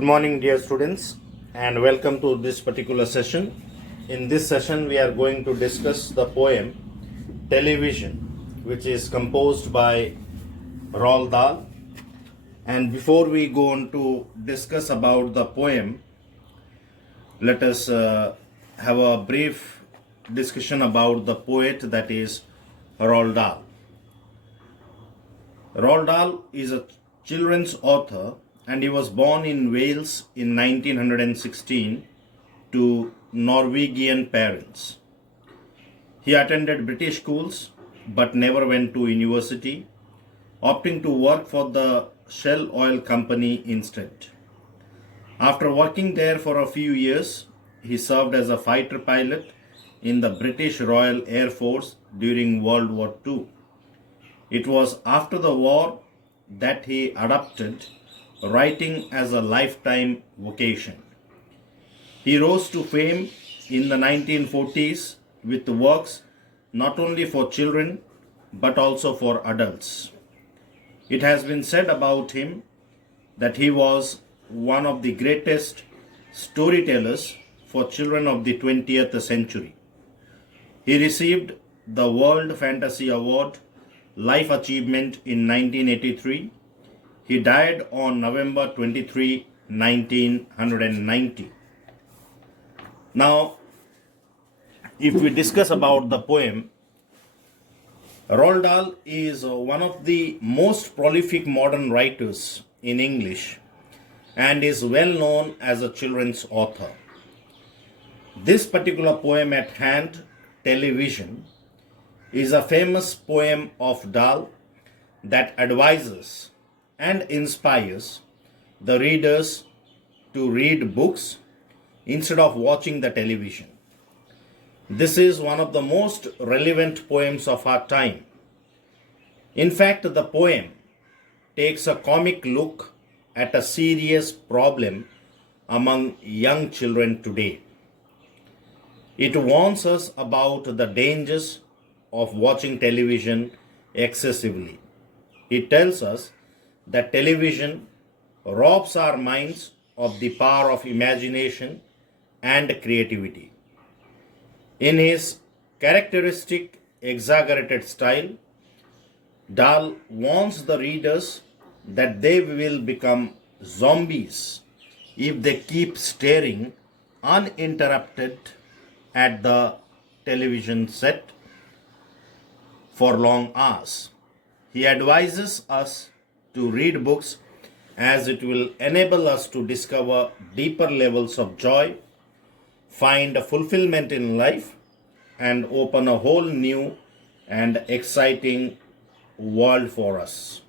Good morning, dear students, and welcome to this particular session. In this session, we are going to discuss the poem Television, which is composed by Roald Dahl. And before we go on to discuss about the poem, let us have a brief discussion about the poet, that is Roald Dahl. Roald Dahl is a children's author, and he was born in Wales in 1916 to Norwegian parents. He attended British schools but never went to university, opting to work for the Shell Oil Company instead. After working there for a few years, he served as a fighter pilot in the British Royal Air Force during World War II. It was after the war that he adopted writing as a lifetime vocation. He rose to fame in the 1940s with works not only for children but also for adults. It has been said about him that he was one of the greatest storytellers for children of the 20th century. He received the World Fantasy Award Life Achievement in 1983. He died on November 23, 1990. Now, if we discuss about the poem, Roald Dahl is one of the most prolific modern writers in English and is well known as a children's author. This particular poem at hand, Television, is a famous poem of Dahl that advises and inspires the readers to read books instead of watching the television. This is one of the most relevant poems of our time. In fact, the poem takes a comic look at a serious problem among young children today. It warns us about the dangers of watching television excessively. It tells us that television robs our minds of the power of imagination and creativity. In his characteristic exaggerated style, Dahl warns the readers that they will become zombies if they keep staring uninterrupted at the television set for long hours. He advises us to read books as it will enable us to discover deeper levels of joy, find fulfillment in life, and open a whole new and exciting world for us.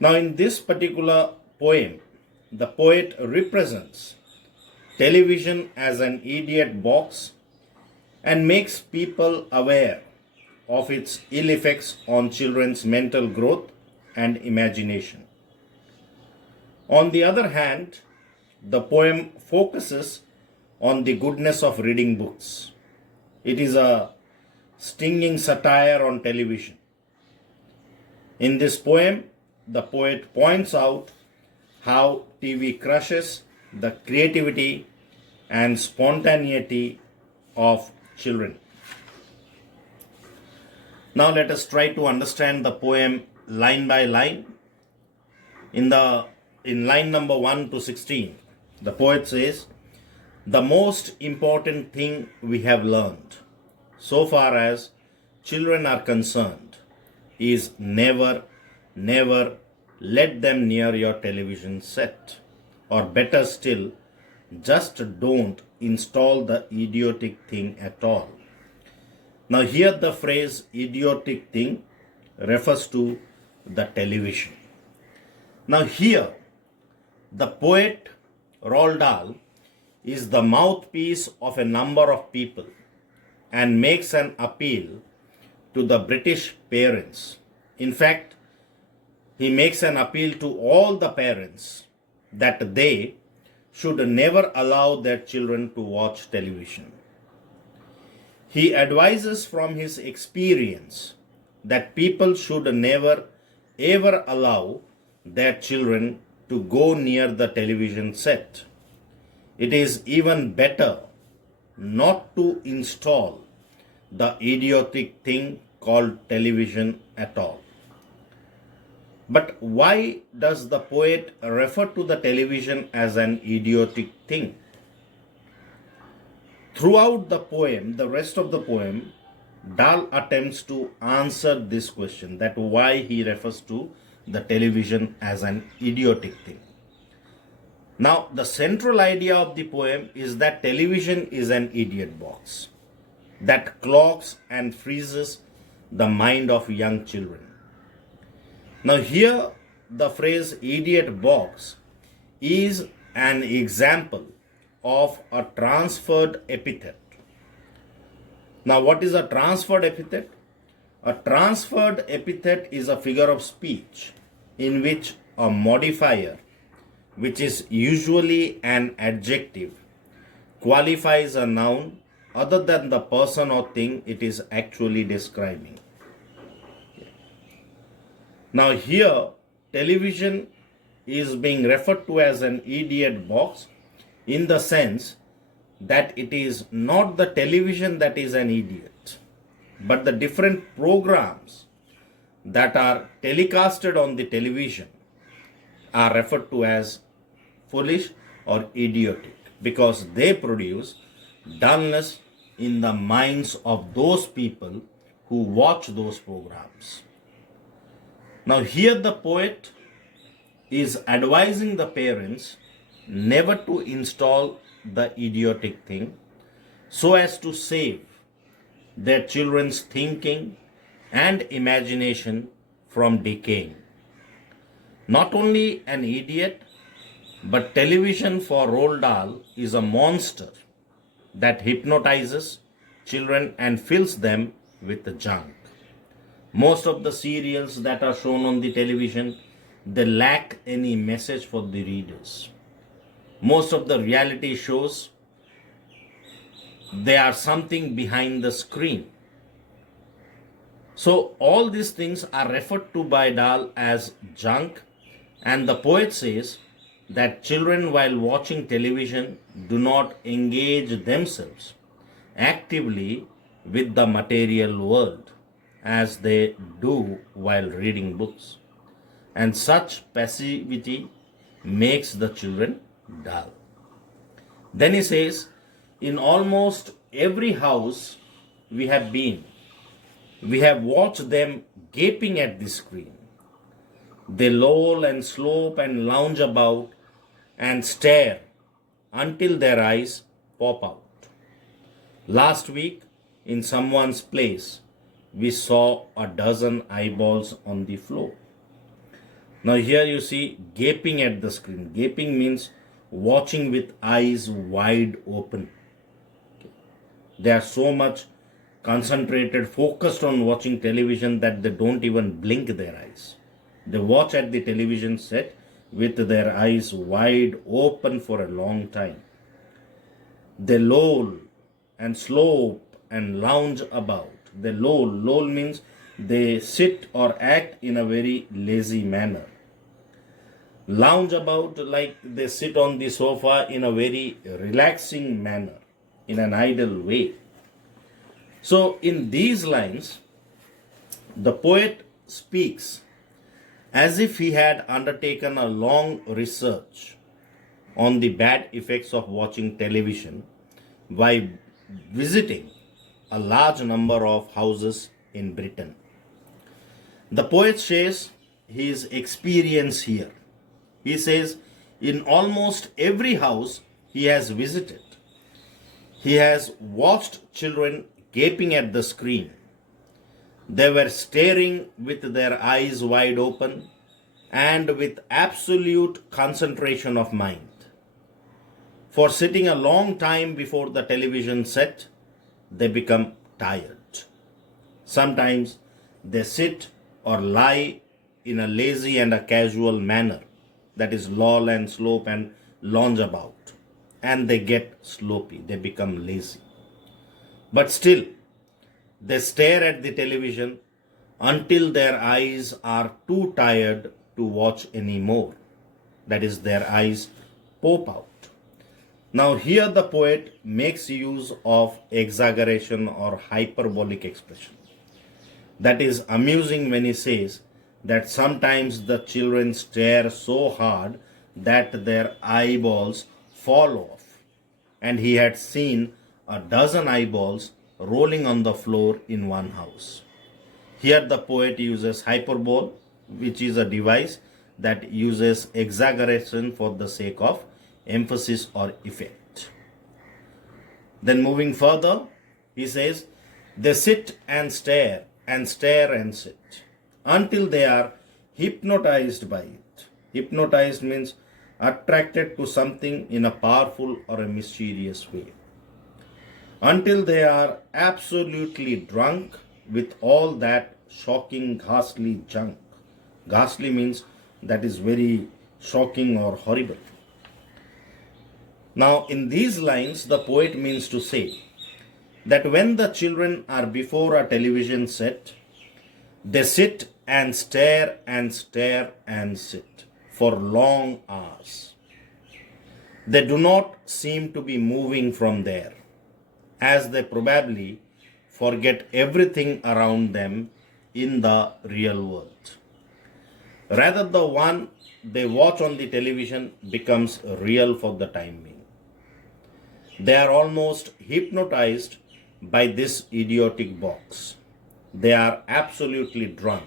Now, in this particular poem, the poet represents television as an idiot box and makes people aware of its ill effects on children's mental growth and imagination. On the other hand, the poem focuses on the goodness of reading books. It is a stinging satire on television. In this poem, the poet points out how TV crushes the creativity and spontaneity of children. Now let us try to understand the poem line by line. In line number 1 to 16, the poet says, "The most important thing we have learned, so far as children are concerned, is never, never let them near your television set. Or better still, just don't install the idiotic thing at all." Now here the phrase idiotic thing refers to the television. Now here the poet Roald Dahl is the mouthpiece of a number of people and makes an appeal to the British parents. In fact, he makes an appeal to all the parents that they should never allow their children to watch television. He advises from his experience that people should never ever allow their children to go near the television set. It is even better not to install the idiotic thing called television at all. But why does the poet refer to the television as an idiotic thing? Throughout the poem, the rest of the poem, Dahl attempts to answer this question, that why he refers to the television as an idiotic thing. Now, the central idea of the poem is that television is an idiot box that clogs and freezes the mind of young children. Now, here the phrase idiot box is an example of a transferred epithet. Now, what is a transferred epithet? A transferred epithet is a figure of speech in which a modifier, which is usually an adjective, qualifies a noun other than the person or thing it is actually describing. Now here, television is being referred to as an idiot box in the sense that it is not the television that is an idiot, but the different programs that are telecasted on the television are referred to as foolish or idiotic because they produce dullness in the minds of those people who watch those programs. Now, here the poet is advising the parents never to install the idiotic thing so as to save their children's thinking and imagination from decaying. Not only an idiot, but television for Roald Dahl is a monster that hypnotizes children and fills them with junk. Most of the serials that are shown on the television, they lack any message for the readers. Most of the reality shows, they are something behind the screen. So all these things are referred to by Dahl as junk, and the poet says that children while watching television do not engage themselves actively with the material world as they do while reading books. And such passivity makes the children dull. Then he says, in almost every house we have been, we have watched them gaping at the screen. They loll and slope and lounge about and stare until their eyes pop out. Last week, in someone's place, we saw a dozen eyeballs on the floor. Now here you see gaping at the screen. Gaping means watching with eyes wide open. They are so much concentrated, focused on watching television that they don't even blink their eyes. They watch at the television set with their eyes wide open for a long time. They loll and slope and lounge about. They loll. Loll means they sit or act in a very lazy manner. Lounge about, like they sit on the sofa in a very relaxing manner, in an idle way. So in these lines, the poet speaks as if he had undertaken a long research on the bad effects of watching television by visiting a large number of houses in Britain. The poet shares his experience here. He says, in almost every house he has visited, he has watched children gaping at the screen. They were staring with their eyes wide open and with absolute concentration of mind. For sitting a long time before the television set, they become tired. Sometimes they sit or lie in a lazy and a casual manner, that is loll and slope and lounge about, and they get sloppy, they become lazy. But still, they stare at the television until their eyes are too tired to watch anymore. that is, their eyes pop out. Now, here the poet makes use of exaggeration or hyperbolic expression. That is amusing when he says that sometimes the children stare so hard that their eyeballs fall off, and he had seen a dozen eyeballs rolling on the floor in one house. Here the poet uses hyperbole, which is a device that uses exaggeration for the sake of emphasis or effect. Then moving further, he says, they sit and stare and stare and sit until they are hypnotized by it. Hypnotized means attracted to something in a powerful or a mysterious way. Until they are absolutely drunk with all that shocking, ghastly junk. Ghastly means that is very shocking or horrible. Now, in these lines, the poet means to say that when the children are before a television set, they sit and stare and stare and sit for long hours. They do not seem to be moving from there, as they probably forget everything around them in the real world. Rather, the one they watch on the television becomes real for the time being. They are almost hypnotized by this idiotic box. They are absolutely drunk.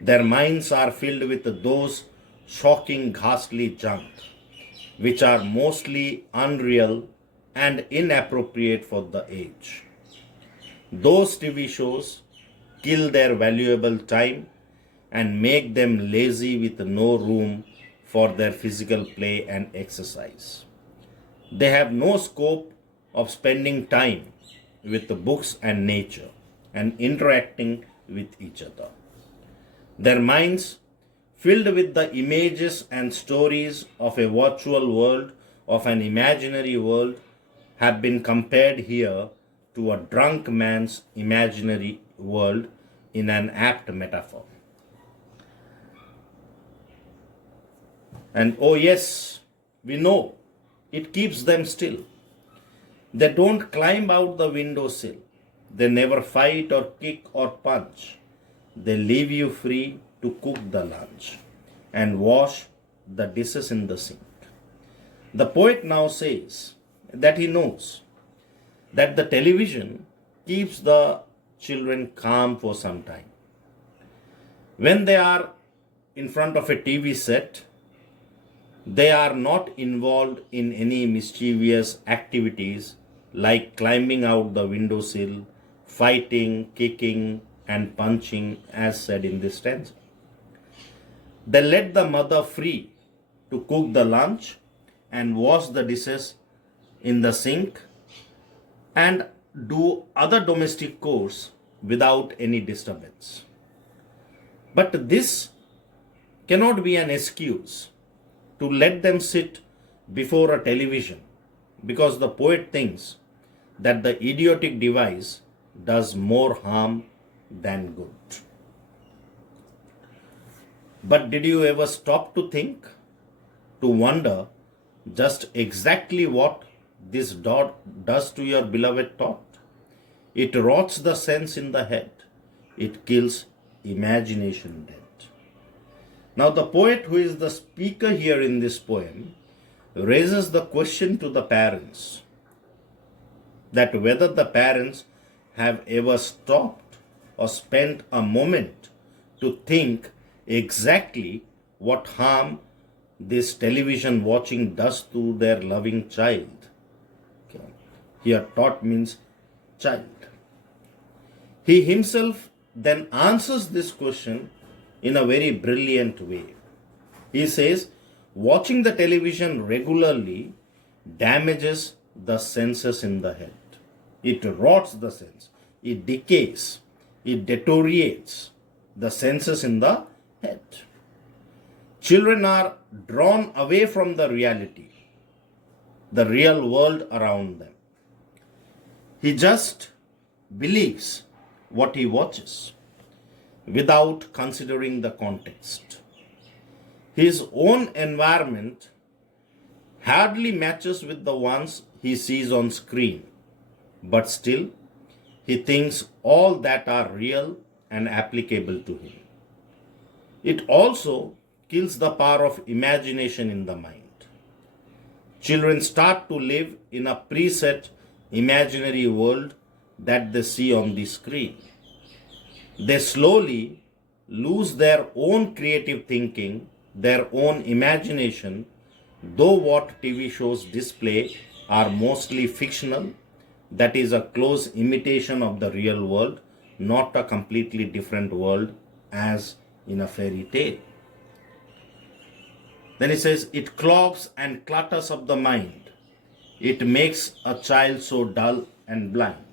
Their minds are filled with those shocking, ghastly junk, which are mostly unreal and inappropriate for the age. Those TV shows kill their valuable time and make them lazy with no room for their physical play and exercise. They have no scope of spending time with the books and nature and interacting with each other. Their minds, filled with the images and stories of a virtual world, of an imaginary world, have been compared here to a drunk man's imaginary world in an apt metaphor. And oh, yes, we know it keeps them still. They don't climb out the windowsill. They never fight or kick or punch. They leave you free to cook the lunch and wash the dishes in the sink. The poet now says that he knows that the television keeps the children calm for some time. When they are in front of a TV set, they are not involved in any mischievous activities like climbing out the windowsill, fighting, kicking, and punching, as said in this stanza. They let the mother free to cook the lunch and wash the dishes in the sink and do other domestic chores without any disturbance. But this cannot be an excuse to let them sit before a television, because the poet thinks that the idiotic device does more harm than good. But did you ever stop to think, to wonder just exactly what this dot does to your beloved thought? It rots the sense in the head. It kills imagination dead. Now, the poet, who is the speaker here in this poem, raises the question to the parents that whether the parents have ever stopped or spent a moment to think exactly what harm this television watching does to their loving child. Okay. Here, thought means child. He himself then answers this question in a very brilliant way. He says, watching the television regularly damages the senses in the head. It rots the sense. It decays. It deteriorates the senses in the head. Children are drawn away from the reality, the real world around them. He just believes what he watches without considering the context. His own environment hardly matches with the ones he sees on screen, but still he thinks all that are real and applicable to him. It also kills the power of imagination in the mind. Children start to live in a preset imaginary world that they see on the screen. They slowly lose their own creative thinking, their own imagination, though what TV shows display are mostly fictional, that is a close imitation of the real world, not a completely different world as in a fairy tale. Then he says, it clogs and clutters up the mind. It makes a child so dull and blind.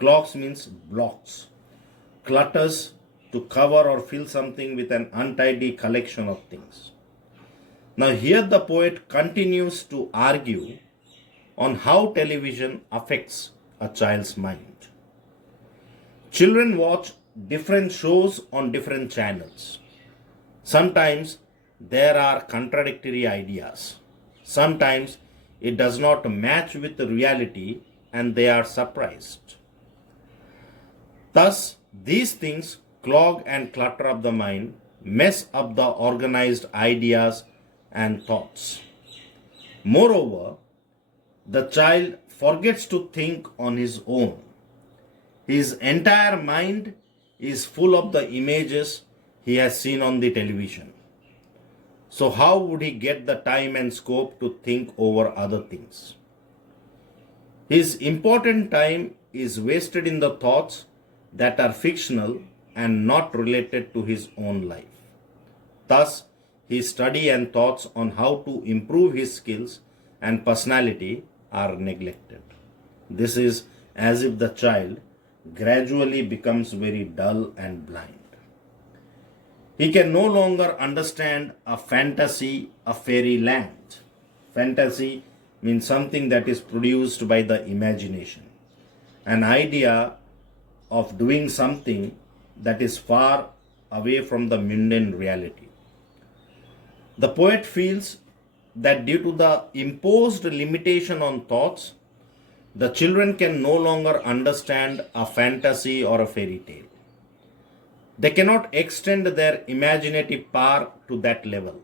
Clogs means blocks. Clutters, to cover or fill something with an untidy collection of things. Now, here the poet continues to argue on how television affects a child's mind. Children watch different shows on different channels. Sometimes there are contradictory ideas. Sometimes it does not match with the reality and they are surprised. Thus, these things clog and clutter up the mind, mess up the organized ideas and thoughts. Moreover, the child forgets to think on his own. His entire mind is full of the images he has seen on the television. So, how would he get the time and scope to think over other things? His important time is wasted in the thoughts that are fictional and not related to his own life. Thus, his study and thoughts on how to improve his skills and personality are neglected. This is as if the child gradually becomes very dull and blind. He can no longer understand a fantasy, a fairy land. Fantasy means something that is produced by the imagination, an idea of doing something that is far away from the mundane reality. The poet feels that due to the imposed limitation on thoughts, the children can no longer understand a fantasy or a fairy tale. They cannot extend their imaginative power to that level.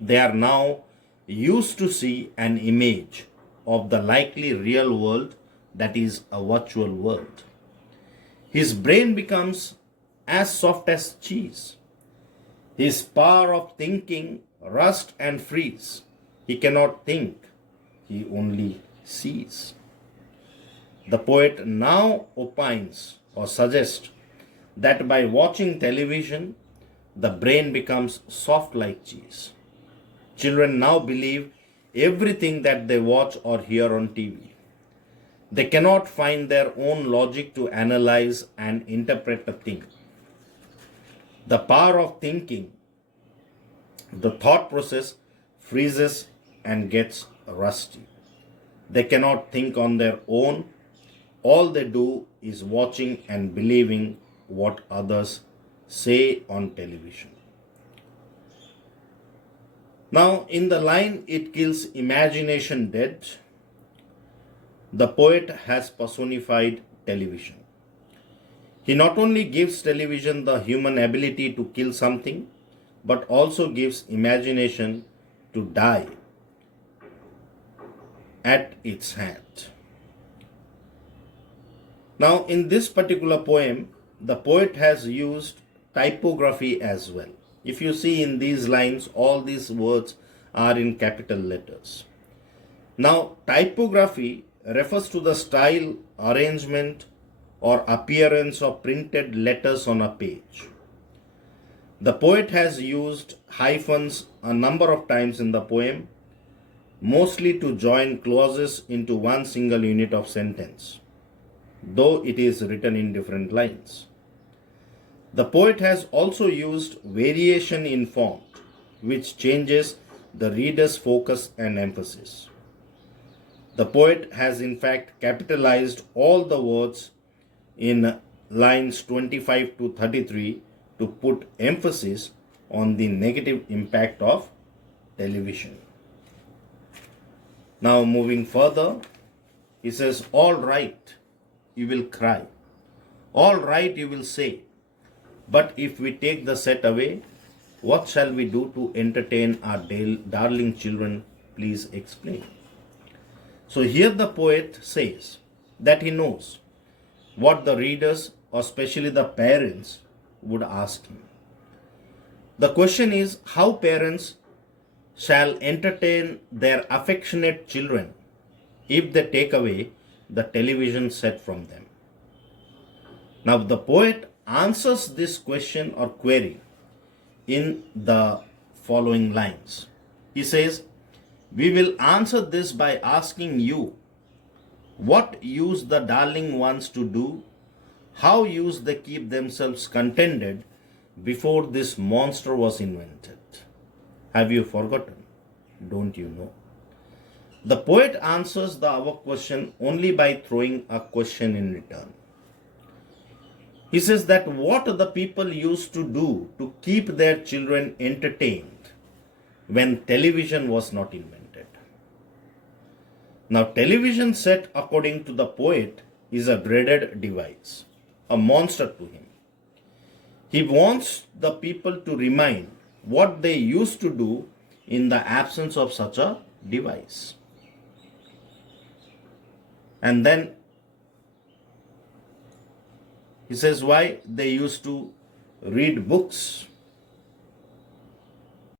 They are now used to see an image of the likely real world that is a virtual world. His brain becomes as soft as cheese. His power of thinking rust and freeze. He cannot think, he only sees. The poet now opines or suggests that by watching television, the brain becomes soft like cheese. Children now believe everything that they watch or hear on TV. They cannot find their own logic to analyze and interpret a thing. The power of thinking, the thought process freezes and gets rusty. They cannot think on their own. All they do is watching and believing what others say on television. Now, in the line, it kills imagination dead, the poet has personified television. He not only gives television the human ability to kill something, but also gives imagination to die at its hand. Now, in this particular poem, the poet has used typography as well. If you see in these lines, all these words are in capital letters. Now, typography refers to the style, arrangement, or appearance of printed letters on a page. The poet has used hyphens a number of times in the poem, mostly to join clauses into one single unit of sentence, though it is written in different lines. The poet has also used variation in font, which changes the reader's focus and emphasis. The poet has in fact capitalized all the words in lines 25 to 33 to put emphasis on the negative impact of television. Now, moving further, he says, all right, you will cry. All right, you will say. But if we take the set away, what shall we do to entertain our darling children? Please explain. So here the poet says that he knows what the readers, or especially the parents, would ask him. The question is how parents shall entertain their affectionate children if they take away the television set from them. Now, the poet answers this question or query in the following lines. He says, we will answer this by asking you, what use the darling ones to do? How used they keep themselves contented before this monster was invented? Have you forgotten? Don't you know? The poet answers our question only by throwing a question in return. He says that what the people used to do to keep their children entertained when television was not invented. Now, television set, according to the poet, is a dreaded device, a monster to him. He wants the people to remind what they used to do in the absence of such a device. And then he says why they used to read books.